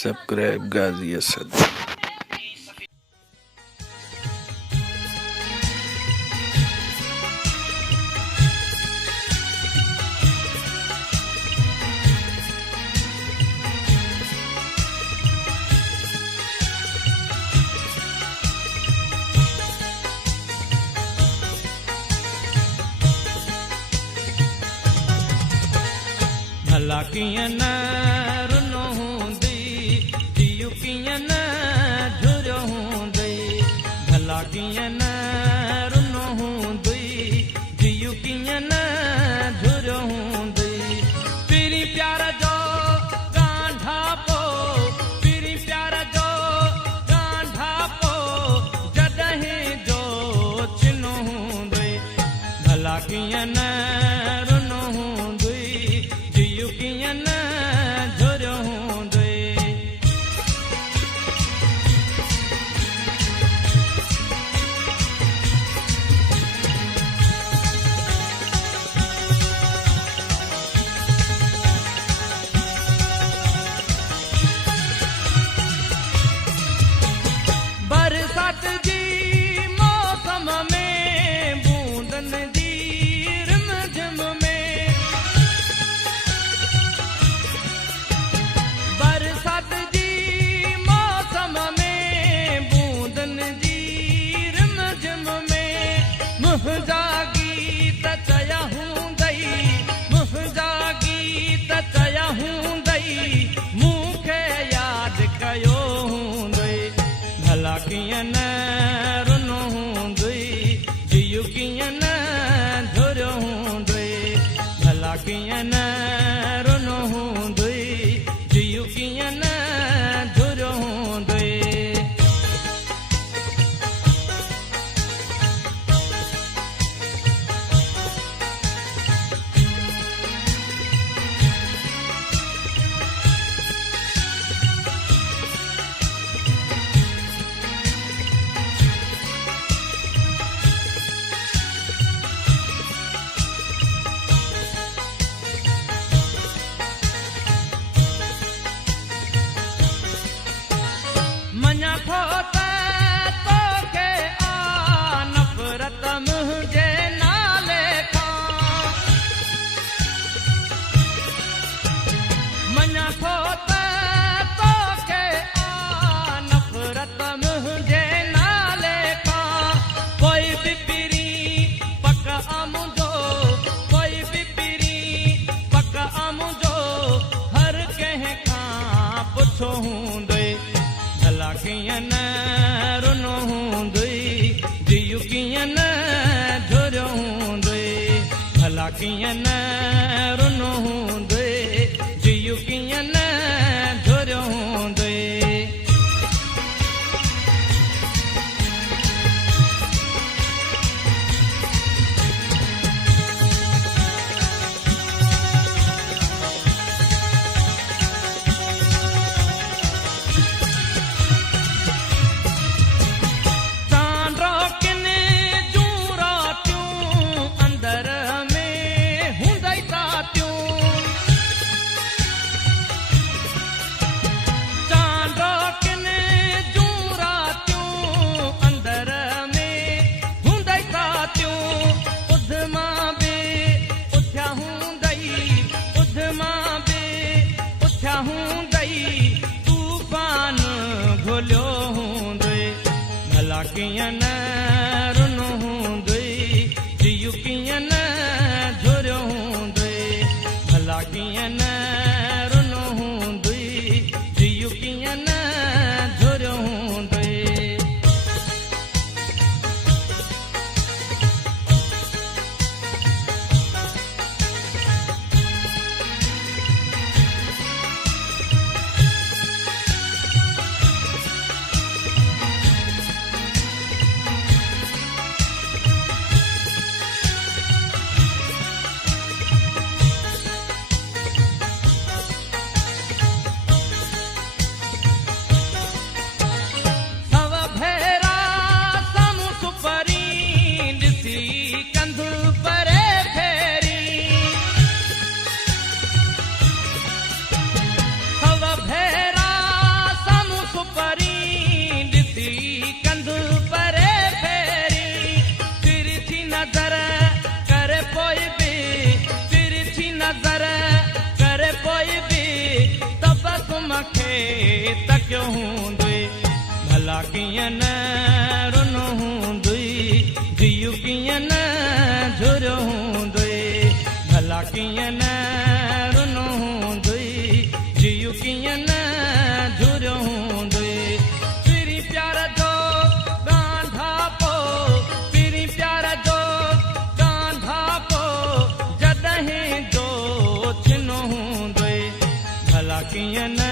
सब्सक्राइब गाजी असद। भला कियन रुनो हूंदी जियु कियन झुर हूंदी। भला कियन रुनो हूंदी जियु कियन झुर हूंदी। पिरी प्यार जो गांढा पो, पिरी प्यार जो गांढा पो जॾहिं जो चिनो हूंदी। भला कियन रुनो हूंदी जियु कियन झुर हूंदी। बरसात जी मौसम में बूंदन जी रिमझिम में, बरसात जी मौसम में बूंदन जी रिमझिम में मुंहिंजा गीत चया हूंदई, मुंहिंजा गीत चया हूंदई मूंखे यादि कयो हूंदई। भला कियन रुनो हूंदई जियु कियन झुर हूंदई। भला कियन रुनो हूंदई जियु कियन झुर हूंदई। मञा थो त तोखे आ नफ़रत मुंहिंजे नाले खां। मञा थो त तोखे आ नफ़रत मुंहिंजे नाले खां। कोई बि पिरी पक आ मुंहिंजो, कोई बि पिरी पक आ मुंहिंजो हर कंहिं खां पुछो हूंदई। भला कियन रुनो हूंदई जियु कियन झुर हूंदई। भला कियन रुनो हूंदई जियु कियन झुर हूंदई। चांड्रो किने जूं रातियूं अंदर में हूंदई रातियूं। चांड्रो किने जूं रातियूं अंदर में हूंदई रातियूं। उधमा बि उथिया हूंदई, उधमा बि उथिया हूंदई तूफान घुलियो हूंदई। भला कियन रुनो हूंदई जियु कियन झुर हूंदई। भला कियन रुनो हूंदई जियु कियन झुर हूंदई। खे तकियो हूंदुई भला कीअं न रुनो हूंदुई धीउ कीअं न झुरियो हूंदुई भला कीअं न रुनो हूंदुई धीउ कीअं न झुरियो हूंदुई पिरी प्यार जो गांधा पो पिरी प्यार जो गांधा पो जॾहिं जो छिनो हूंदुई भला कीअं न